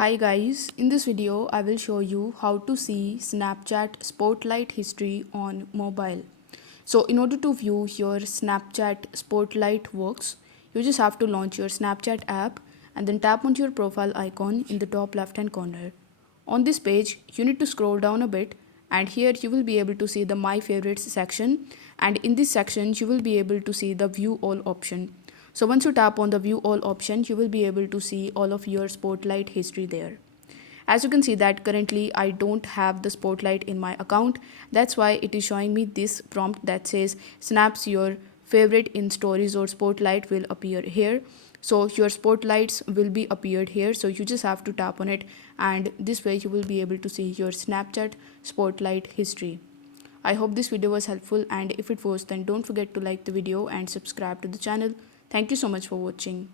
Hi guys, in this video I will show you how to see Snapchat Spotlight history on mobile. So in order to view your Snapchat Spotlight works, you just have to launch your Snapchat app and then tap onto your profile icon in the top left hand corner. On this page, you need to scroll down a bit and here you will be able to see the My Favorites section, and in this section you will be able to see the View All option. So once you tap on the View All option, you will be able to see all of your Spotlight history there. As you can see that currently I don't have the Spotlight in my account. That's why it is showing me this prompt that says snaps your favorite in stories or Spotlight will appear here. So your Spotlights will be appeared here, so you just have to tap on it, and this way you will be able to see your Snapchat Spotlight history. I hope this video was helpful, and if it was, then don't forget to like the video and subscribe to the channel. Thank you so much for watching.